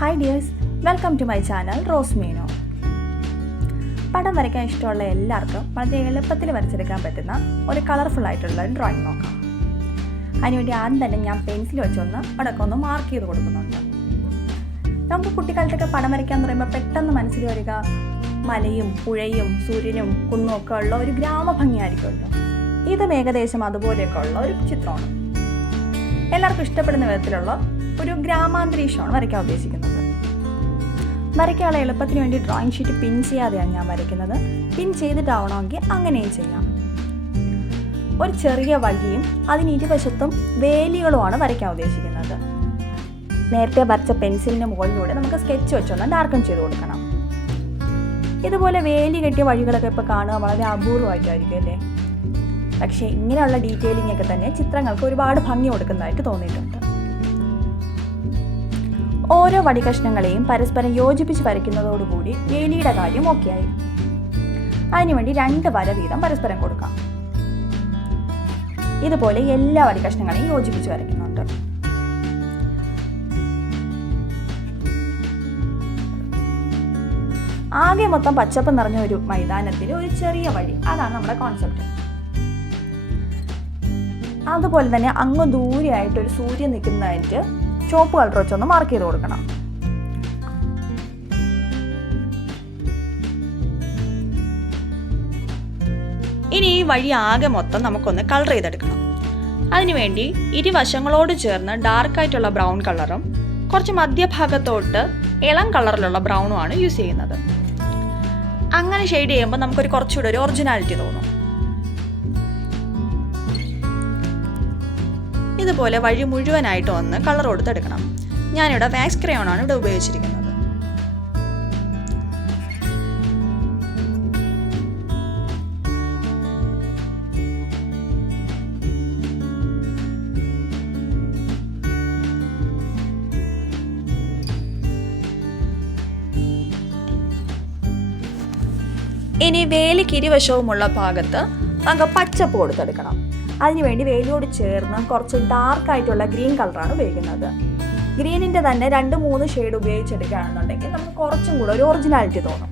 Hi dears, welcome to my channel Rose മീനോ. പടം വരയ്ക്കാൻ ഇഷ്ടമുള്ള എല്ലാവർക്കും വളരെ എളുപ്പത്തിൽ വരച്ചെടുക്കാൻ പറ്റുന്ന ഒരു കളർഫുൾ ആയിട്ടുള്ള ഡ്രോയിങ് നോക്കാം. അതിനുവേണ്ടി ആദ്യം തന്നെ ഞാൻ പെൻസിൽ വെച്ചൊന്ന് അവിടെയൊക്കെ ഒന്ന് മാർക്ക് ചെയ്ത് കൊടുക്കുന്നുണ്ട്. നമുക്ക് കുട്ടിക്കാലത്തൊക്കെ പടം വരയ്ക്കാൻ പറയുമ്പോൾ പെട്ടെന്ന് മനസ്സിൽ വരിക മലയും പുഴയും സൂര്യനും കുന്നും ഒക്കെ ഉള്ള ഒരു ഗ്രാമഭംഗിയായിരിക്കുമല്ലോ. ഇതും ഏകദേശം അതുപോലെയൊക്കെ ഉള്ള ഒരു ചിത്രമാണ്. എല്ലാവർക്കും ഇഷ്ടപ്പെടുന്ന വിധത്തിലുള്ള ഒരു ഗ്രാമാന്തരീക്ഷമാണ് വരയ്ക്കാൻ ഉദ്ദേശിക്കുന്നത്. വരയ്ക്കാനുള്ള എളുപ്പത്തിന് വേണ്ടി ഡ്രോയിങ് ഷീറ്റ് പിൻ ചെയ്യാതെയാണ് ഞാൻ വരയ്ക്കുന്നത്. പിൻ ചെയ്തിട്ടാവണമെങ്കിൽ അങ്ങനെയും ചെയ്യാം. ഒരു ചെറിയ വഴിയും അതിന് ഇരുവശത്തും വേലികളുമാണ് വരയ്ക്കാൻ ഉദ്ദേശിക്കുന്നത്. നേരത്തെ വരച്ച പെൻസിലിന് മുകളിലൂടെ നമുക്ക് സ്കെച്ച് വെച്ചൊന്ന് ഡാർക്കൺ ചെയ്ത് കൊടുക്കണം. ഇതുപോലെ വേലി കെട്ടിയ വഴികളൊക്കെ ഇപ്പോൾ കാണുക വളരെ അപൂർവമായിട്ടായിരിക്കും അല്ലേ? പക്ഷേ ഇങ്ങനെയുള്ള ഡീറ്റെയിലിംഗ് ഒക്കെ തന്നെ ചിത്രങ്ങൾക്ക് ഒരുപാട് ഭംഗി കൊടുക്കുന്നതായിട്ട് തോന്നിയിട്ടുണ്ട്. ഓരോ വടികഷ്ണങ്ങളെയും പരസ്പരം യോജിപ്പിച്ച് വരയ്ക്കുന്നതോടുകൂടി വേലിയുടെ കാര്യം ഓക്കെയായി. അതിനുവേണ്ടി 2 വര വീതം പരസ്പരം കൊടുക്കാം. ഇതുപോലെ എല്ലാ വടികഷ്ണങ്ങളെയും യോജിപ്പിച്ച് വരയ്ക്കുന്നുണ്ട്. ആകെ മൊത്തം പച്ചപ്പ് നിറഞ്ഞ ഒരു മൈതാനത്തിൽ ഒരു ചെറിയ വഴി, അതാണ് നമ്മുടെ കോൺസെപ്റ്റ്. അതുപോലെ തന്നെ അങ്ങ് ദൂരെയായിട്ട് ഒരു സൂര്യൻ നിൽക്കുന്നതായിട്ട് ചുവപ്പ് കളർ വെച്ചൊന്ന് മാർക്ക് ചെയ്ത് കൊടുക്കണം. ഇനി ഈ വഴി ആകെ മൊത്തം നമുക്കൊന്ന് കളർ ചെയ്തെടുക്കണം. അതിനുവേണ്ടി ഇരുവശങ്ങളോട് ചേർന്ന് ഡാർക്കായിട്ടുള്ള ബ്രൗൺ കളറും കുറച്ച് മധ്യഭാഗത്തോട്ട് ഇളം കളറിലുള്ള ബ്രൗണുമാണ് യൂസ് ചെയ്യുന്നത്. അങ്ങനെ ഷെയ്ഡ് ചെയ്യുമ്പോൾ നമുക്കൊരു കുറച്ചുകൂടെ ഒരു ഒറിജിനാലിറ്റി തോന്നും. ഇതുപോലെ വഴി മുഴുവനായിട്ട് ഒന്ന് കളർ കൊടുത്തെടുക്കണം. ഞാനിവിടെ വാക്സ് ക്രയോണാണ് ഇവിടെ ഉപയോഗിച്ചിരിക്കുന്നത്. ഇനി വേലിക്ക് ഇരുവശവുമുള്ള ഭാഗത്ത് നമുക്ക് പച്ചപ്പ് കൊടുത്തെടുക്കണം. അതിനുവേണ്ടി വേലിയോട് ചേർന്ന് കുറച്ച് ഡാർക്കായിട്ടുള്ള ഗ്രീൻ കളറാണ് ഉപയോഗിക്കുന്നത്. ഗ്രീനിൻ്റെ തന്നെ 2-3 ഷെയ്ഡ് ഉപയോഗിച്ചെടുക്കുകയാണെന്നുണ്ടെങ്കിൽ നമുക്ക് കുറച്ചും കൂടെ ഒരു ഒറിജിനാലിറ്റി തോന്നും.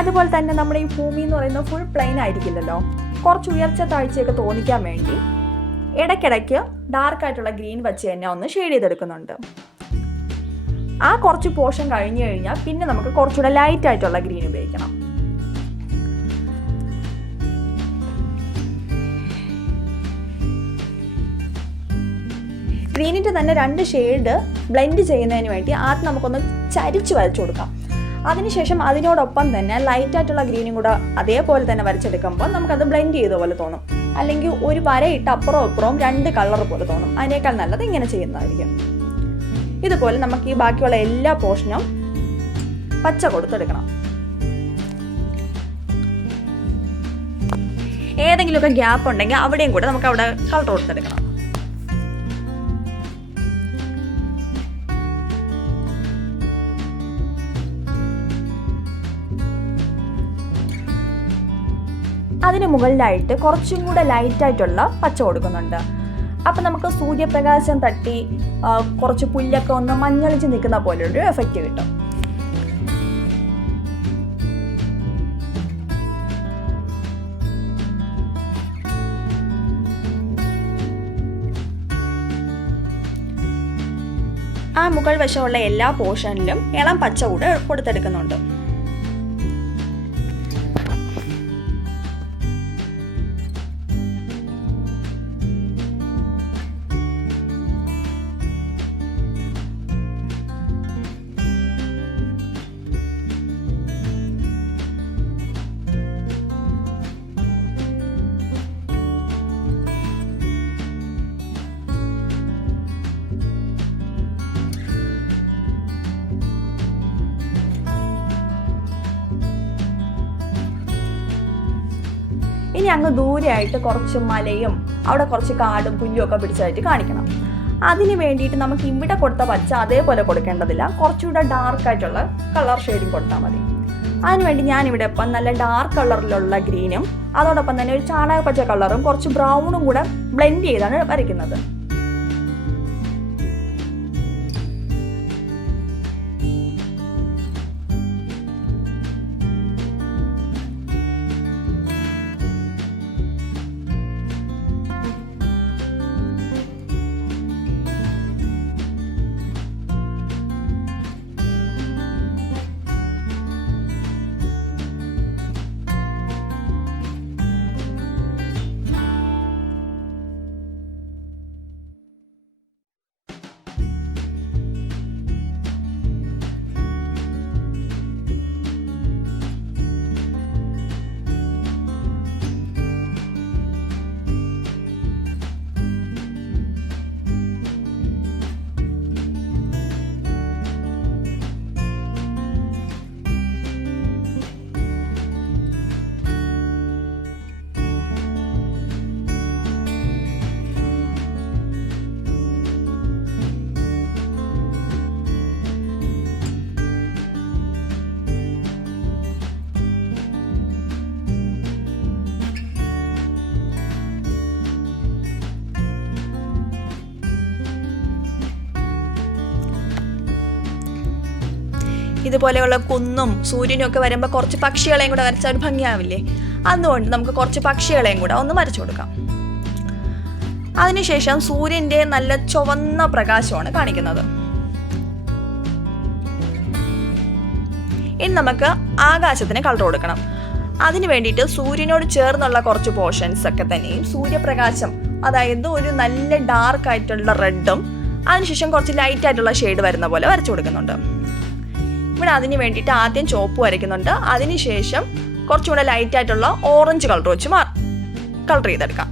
അതുപോലെ തന്നെ നമ്മുടെ ഈ ഭൂമി എന്ന് പറയുന്നത് ഫുൾ പ്ലെയിൻ ആയിരിക്കില്ലല്ലോ. കുറച്ച് ഉയർച്ച താഴ്ചയൊക്കെ തോന്നിക്കാൻ വേണ്ടി ഇടയ്ക്കിടയ്ക്ക് ഡാർക്കായിട്ടുള്ള ഗ്രീൻ വെച്ച് തന്നെ ഒന്ന് ഷെയ്ഡ് ചെയ്തെടുക്കുന്നുണ്ട്. ആ കുറച്ച് പോർഷൻ കഴിഞ്ഞു കഴിഞ്ഞാൽ പിന്നെ നമുക്ക് കുറച്ചുകൂടെ ലൈറ്റ് ആയിട്ടുള്ള ഗ്രീൻ ഉപയോഗിക്കണം. ഗ്രീനിൻ്റെ തന്നെ 2 ഷെയ്ഡ് ബ്ലെൻഡ് ചെയ്യുന്നതിന് വേണ്ടി ആദ്യം നമുക്കൊന്ന് ചരിച്ച് വരച്ചു കൊടുക്കാം. അതിനുശേഷം അതിനോടൊപ്പം തന്നെ ലൈറ്റായിട്ടുള്ള ഗ്രീനും കൂടെ അതേപോലെ തന്നെ വരച്ചെടുക്കുമ്പോൾ നമുക്കത് ബ്ലെൻഡ് ചെയ്ത പോലെ തോന്നും. അല്ലെങ്കിൽ ഒരു വരയിട്ട് അപ്പുറവും ഇപ്പുറവും 2 കളർ പോലെ തോന്നും. അതിനേക്കാൾ നല്ലത് ഇങ്ങനെ ചെയ്യുന്നതായിരിക്കും. ഇതുപോലെ നമുക്ക് ഈ ബാക്കിയുള്ള എല്ലാ പോർഷനും പച്ച കൊടുത്തെടുക്കണം. ഏതെങ്കിലുമൊക്കെ ഗ്യാപ്പ് ഉണ്ടെങ്കിൽ അവിടെയും കൂടെ നമുക്ക് അവിടെ കളർ കൊടുത്തെടുക്കണം. അതിന് മുകളിലായിട്ട് കുറച്ചും കൂടെ ലൈറ്റായിട്ടുള്ള പച്ച കൊടുക്കുന്നുണ്ട്. അപ്പം നമുക്ക് സൂര്യപ്രകാശം തട്ടി കുറച്ച് പുല്ലൊക്കെ ഒന്ന് മഞ്ഞളിച്ച് നിൽക്കുന്ന പോലെയൊരു എഫക്റ്റ് കിട്ടും. ആ മുകൾ വശമുള്ള എല്ലാ പോർഷനിലും ഇളം പച്ച കൂടെ കൊടുത്തെടുക്കുന്നുണ്ട്. ഇനി അങ്ങ് ദൂരെയായിട്ട് കുറച്ച് മലയും അവിടെ കുറച്ച് കാടും പുല്ലും ഒക്കെ പിടിച്ചതായിട്ട് കാണിക്കണം. അതിന് വേണ്ടിയിട്ട് നമുക്ക് ഇവിടെ കൊടുത്ത പച്ച അതേപോലെ കൊടുക്കേണ്ടതില്ല. കുറച്ചുകൂടെ ഡാർക്കായിട്ടുള്ള കളർ ഷെയ്ഡിങ് കൊടുത്താൽ മതി. അതിനുവേണ്ടി ഞാനിവിടെ ഇപ്പം നല്ല ഡാർക്ക് കളറിലുള്ള ഗ്രീനും അതോടൊപ്പം തന്നെ ഒരു ചാണകപ്പച്ച കളറും കുറച്ച് ബ്രൗണും കൂടെ ബ്ലെൻഡ് ചെയ്താണ് വരയ്ക്കുന്നത്. ഇതുപോലെയുള്ള കുന്നും സൂര്യനും ഒക്കെ വരുമ്പോൾ കുറച്ച് പക്ഷികളെയും കൂടെ വരച്ചാൽ ഒരു ഭംഗിയാവില്ലേ? അതുകൊണ്ട് നമുക്ക് കുറച്ച് പക്ഷികളെയും കൂടെ ഒന്ന് വരച്ചു കൊടുക്കാം. അതിനുശേഷം സൂര്യൻ്റെ നല്ല ചുവന്ന പ്രകാശമാണ് കാണിക്കുന്നത്. ഇനി നമുക്ക് ആകാശത്തിന് കളർ കൊടുക്കണം. അതിന് വേണ്ടിയിട്ട് സൂര്യനോട് ചേർന്നുള്ള കുറച്ച് പോർഷൻസ് ഒക്കെ തന്നെയും സൂര്യപ്രകാശം, അതായത് ഒരു നല്ല ഡാർക്ക് ആയിട്ടുള്ള റെഡും അതിനുശേഷം കുറച്ച് ലൈറ്റ് ആയിട്ടുള്ള ഷെയ്ഡ് വരുന്ന പോലെ വരച്ചു കൊടുക്കുന്നുണ്ട്. ഇവിടെ അതിന് വേണ്ടിയിട്ട് ആദ്യം ചുവപ്പ് വരയ്ക്കുന്നുണ്ട്. അതിനുശേഷം കുറച്ചും കൂടെ ലൈറ്റ് ആയിട്ടുള്ള ഓറഞ്ച് കളർ വെച്ച് കളർ ചെയ്തെടുക്കാം.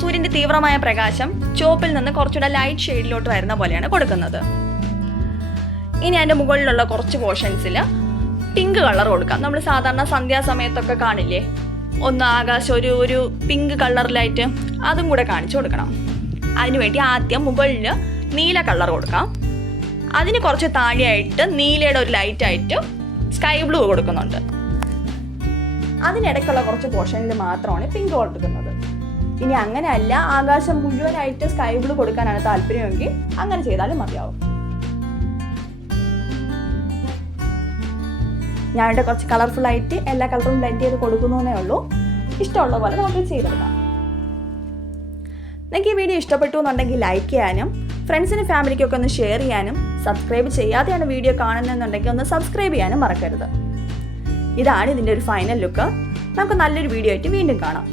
സൂര്യൻ്റെ തീവ്രമായ പ്രകാശം ചുവപ്പിൽ നിന്ന് കുറച്ചുകൂടെ ലൈറ്റ് ഷെയ്ഡിലോട്ട് വരുന്ന പോലെയാണ് കൊടുക്കുന്നത്. ഇനി അതിൻ്റെ മുകളിലുള്ള കുറച്ച് പോർഷൻസിൽ പിങ്ക് കളർ കൊടുക്കാം. നമ്മൾ സാധാരണ സന്ധ്യാസമയത്തൊക്കെ കാണില്ലേ, ഒന്ന് ആകാശം ഒരു പിങ്ക് കളറിലായിട്ട്, അതും കൂടെ കാണിച്ചു കൊടുക്കണം. അതിനുവേണ്ടി ആദ്യം മുകളിൽ നീല കളർ കൊടുക്കാം. അതിന് കുറച്ച് താഴെയായിട്ട് നീലയുടെ ഒരു ലൈറ്റായിട്ട് സ്കൈ ബ്ലൂ കൊടുക്കുന്നുണ്ട്. അതിനിടയ്ക്കുള്ള കുറച്ച് പോർഷനിൽ മാത്രമാണ് പിങ്ക് കൊടുക്കുന്നത്. ഇനി അങ്ങനെയല്ല, ആകാശം മുഴുവനായിട്ട് സ്കൈ ബ്ലൂ കൊടുക്കാനാണ് താല്പര്യമെങ്കിൽ അങ്ങനെ ചെയ്താലും മതിയാവും. ഞാനിവിടെ കുറച്ച് കളർഫുൾ ആയിട്ട് എല്ലാ കളറും ബ്ലെൻഡ് ചെയ്ത് കൊടുക്കുന്നേ ഉള്ളൂ. ഇഷ്ടമുള്ള പോലെ നമുക്ക് ചെയ്തെടുക്കാം. നിങ്ങൾക്ക് ഈ വീഡിയോ ഇഷ്ടപ്പെട്ടു എന്നുണ്ടെങ്കിൽ ലൈക്ക് ചെയ്യാനും ഫ്രണ്ട്സിനും ഫാമിലിക്കൊക്കെ ഒന്ന് ഷെയർ ചെയ്യാനും, സബ്സ്ക്രൈബ് ചെയ്യാതെയാണ് വീഡിയോ കാണുന്നതെന്നുണ്ടെങ്കിൽ ഒന്ന് സബ്സ്ക്രൈബ് ചെയ്യാനും മറക്കരുത്. ഇതാണ് ഇതിൻ്റെ ഒരു ഫൈനൽ ലുക്ക്. നമുക്ക് നല്ലൊരു വീഡിയോ ആയിട്ട് വീണ്ടും കാണാം.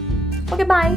Okay, by.